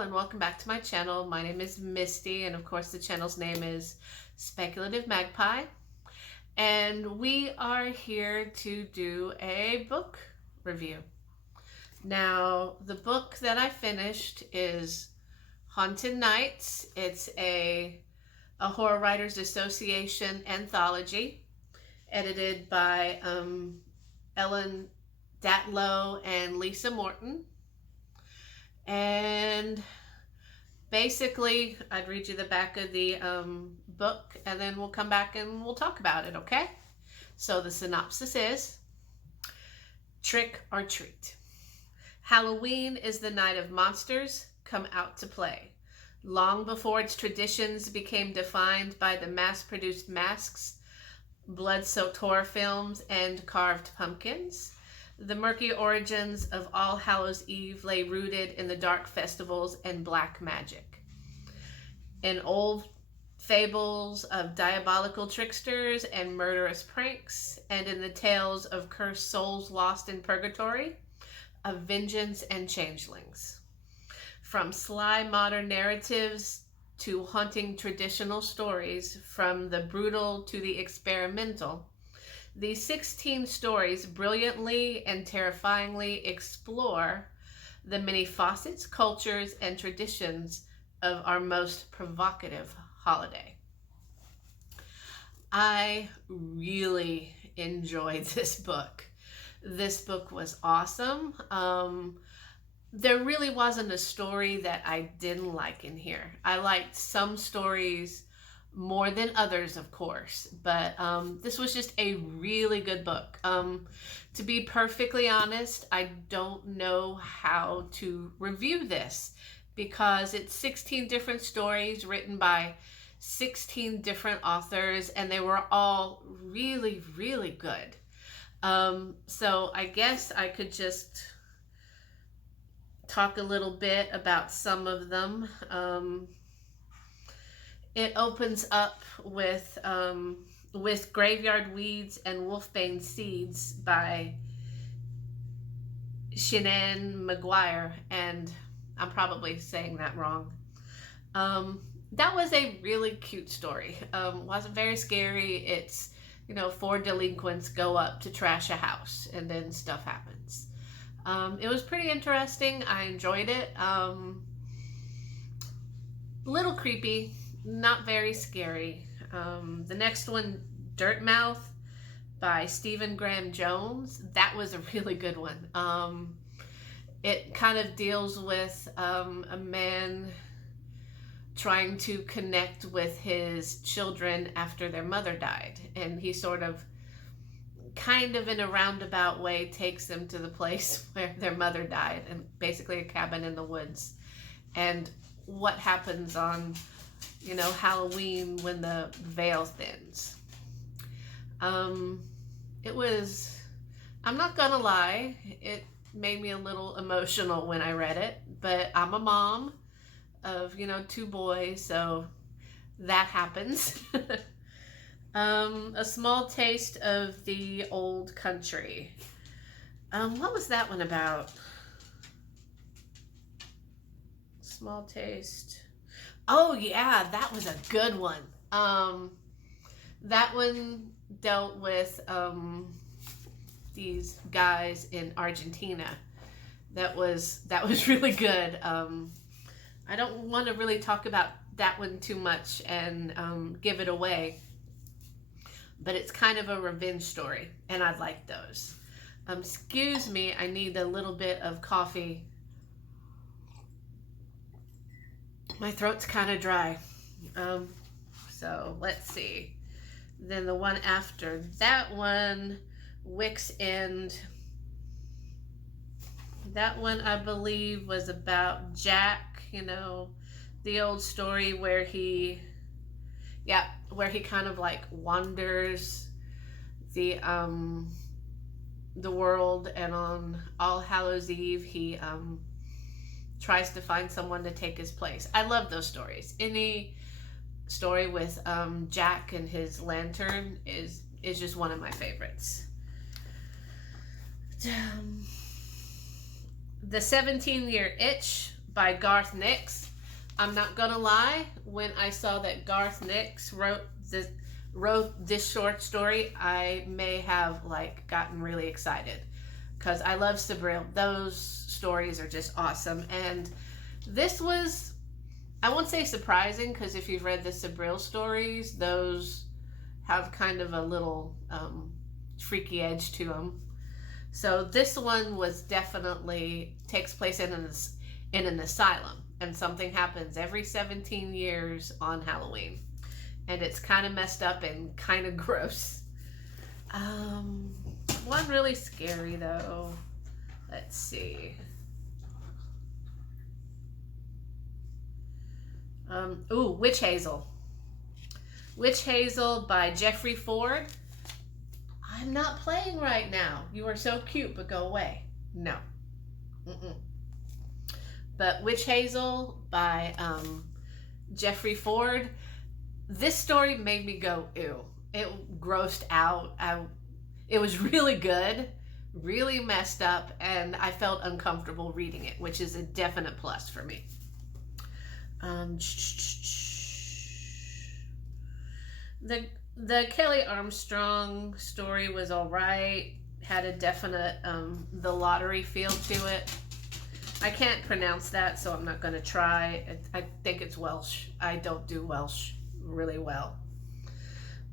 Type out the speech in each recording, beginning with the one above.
all, and welcome back to my channel. My name is Misty, and of course the channel's name is Speculative Magpie. And we are here to do a book review. Now, the book that I finished is Haunted Nights. It's a Horror Writers Association anthology, edited by Ellen Datlow and Lisa Morton. And basically, I'd read you the back of the book, and then we'll come back and we'll talk about it, okay? So the synopsis is, Trick or treat. Halloween is the night of monsters come out to play. Long before its traditions became defined by the mass-produced masks, blood-soaked horror films, and carved pumpkins, the murky origins of All Hallows Eve lay rooted in the dark festivals and black magic. In old fables of diabolical tricksters and murderous pranks, and in the tales of cursed souls lost in purgatory, of vengeance and changelings. From sly modern narratives to haunting traditional stories, from the brutal to the experimental, these 16 stories brilliantly and terrifyingly explore the many facets, cultures, and traditions of our most provocative holiday. I really enjoyed this book. This book was awesome. There really wasn't a story that I didn't like in here. I liked some stories more than others, of course, but this was just a really good book. To be perfectly honest, I don't know how to review this because it's 16 different stories written by 16 different authors, and they were all really, really good. So I guess I could just talk a little bit about some of them. It opens up with Graveyard Weeds and Wolfbane Seeds by Shanann McGuire, and I'm probably saying that wrong. That was a really cute story. Wasn't very scary. It's, 4 delinquents go up to trash a house and then stuff happens. It was pretty interesting. I enjoyed it. Little creepy. Not very scary. The next one, Dirtmouth by Stephen Graham Jones. That was a really good one. It kind of deals with a man trying to connect with his children after their mother died. And he sort of, kind of in a roundabout way, takes them to the place where their mother died, and basically a cabin in the woods. And what happens on Halloween when the veil thins. It was, I'm not gonna lie, it made me a little emotional when I read it, but I'm a mom of, 2 boys, so that happens. A Small Taste of the Old Country. What was that one about? Small Taste. Oh yeah, that was a good one. That one dealt with these guys in Argentina. That was really good. I don't want to really talk about that one too much and give it away, but it's kind of a revenge story, and I like those. Excuse me, I need a little bit of coffee. My throat's kind of dry. So let's see. Then the one after that one, Wick's End. That one, I believe, was about Jack, the old story where he kind of like wanders the world, and on All Hallows Eve, he tries to find someone to take his place. I love those stories. Any story with Jack and his lantern is just one of my favorites. The 17-Year Itch by Garth Nix. I'm not gonna lie, when I saw that Garth Nix wrote this short story, I may have like gotten really excited because I love Sabril. Those stories are just awesome. And this was, I won't say surprising, because if you've read the Sabril stories, those have kind of a little freaky edge to them. So this one was definitely takes place in an asylum, and something happens every 17 years on Halloween, and it's kind of messed up and kind of gross. One really scary though. Let's see. Witch Hazel. Witch Hazel by Jeffrey Ford. I'm not playing right now. You are so cute, but go away. No. But Witch Hazel by Jeffrey Ford. This story made me go, ew. It grossed out. It was really good, really messed up, and I felt uncomfortable reading it, which is a definite plus for me. The Kelly Armstrong story was all right. Had a definite The Lottery feel to it. I can't pronounce that, so I'm not going to try. I think it's Welsh. I don't do Welsh really well.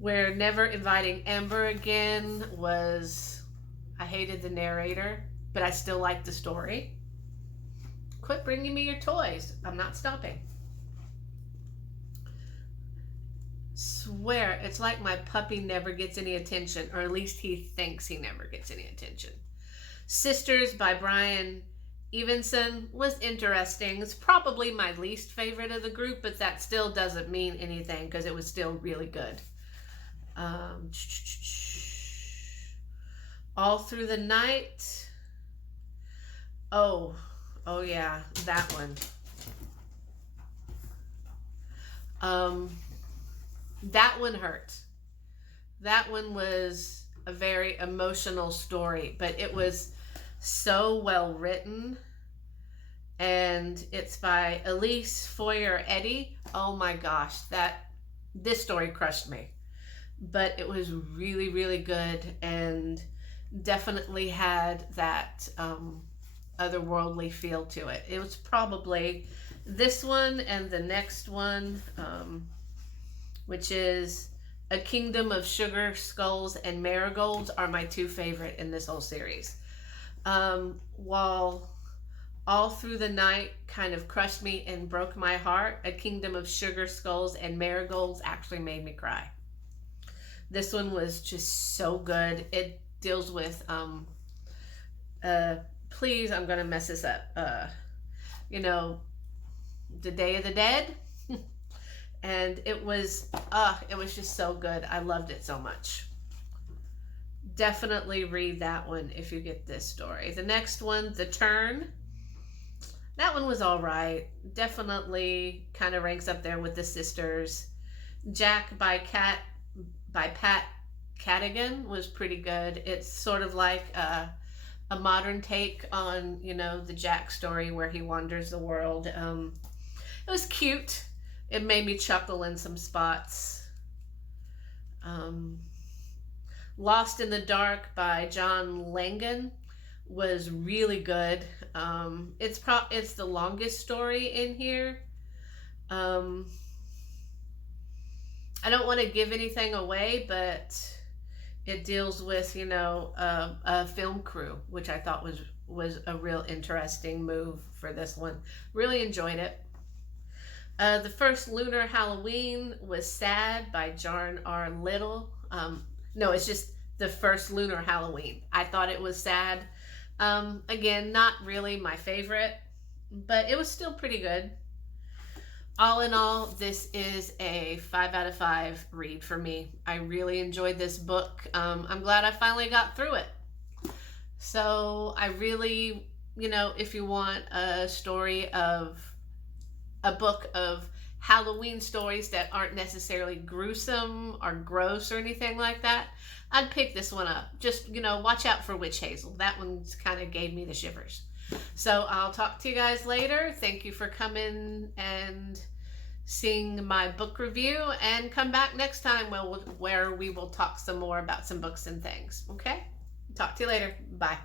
We're Never Inviting Ember Again was, I hated the narrator, but I still liked the story. Quit bringing me your toys. I'm not stopping. Swear, it's like my puppy never gets any attention, or at least he thinks he never gets any attention. Sisters by Brian Evenson was interesting. It's probably my least favorite of the group, but that still doesn't mean anything because it was still really good. All Through the Night. Oh yeah, that one. That one hurt. That one was a very emotional story, but it was so well written. And it's by Elise Foyer-Eddy. Oh my gosh, this story crushed me. But it was really, really good, and definitely had that otherworldly feel to it. It was probably this one and the next one, which is A Kingdom of Sugar, Skulls, and Marigolds, are my two favorite in this whole series. While All Through the Night kind of crushed me and broke my heart, A Kingdom of Sugar, Skulls, and Marigolds actually made me cry. This one was just so good. It deals with, please, I'm going to mess this up. The Day of the Dead. And it was just so good. I loved it so much. Definitely read that one if you get this story. The next one, The Turn. That one was all right. Definitely kind of ranks up there with the sisters. Jack by Pat Cadigan was pretty good. It's sort of like a modern take on, the Jack story where he wanders the world. It was cute. It made me chuckle in some spots. Lost in the Dark by John Langan was really good. It's the longest story in here. I don't want to give anything away, but it deals with, a film crew, which I thought was a real interesting move for this one. Really enjoyed it. The First Lunar Halloween was sad by John R. Little. No, it's just The First Lunar Halloween. I thought it was sad. Again, not really my favorite, but it was still pretty good. All in all, this is a 5 out of 5 read for me. I really enjoyed this book. I'm glad I finally got through it. So I really, if you want a book of Halloween stories that aren't necessarily gruesome or gross or anything like that, I'd pick this one up. Just, watch out for Witch Hazel. That one kind of gave me the shivers. So I'll talk to you guys later. Thank you for coming and seeing my book review, and come back next time where we will talk some more about some books and things. Okay? Talk to you later. Bye.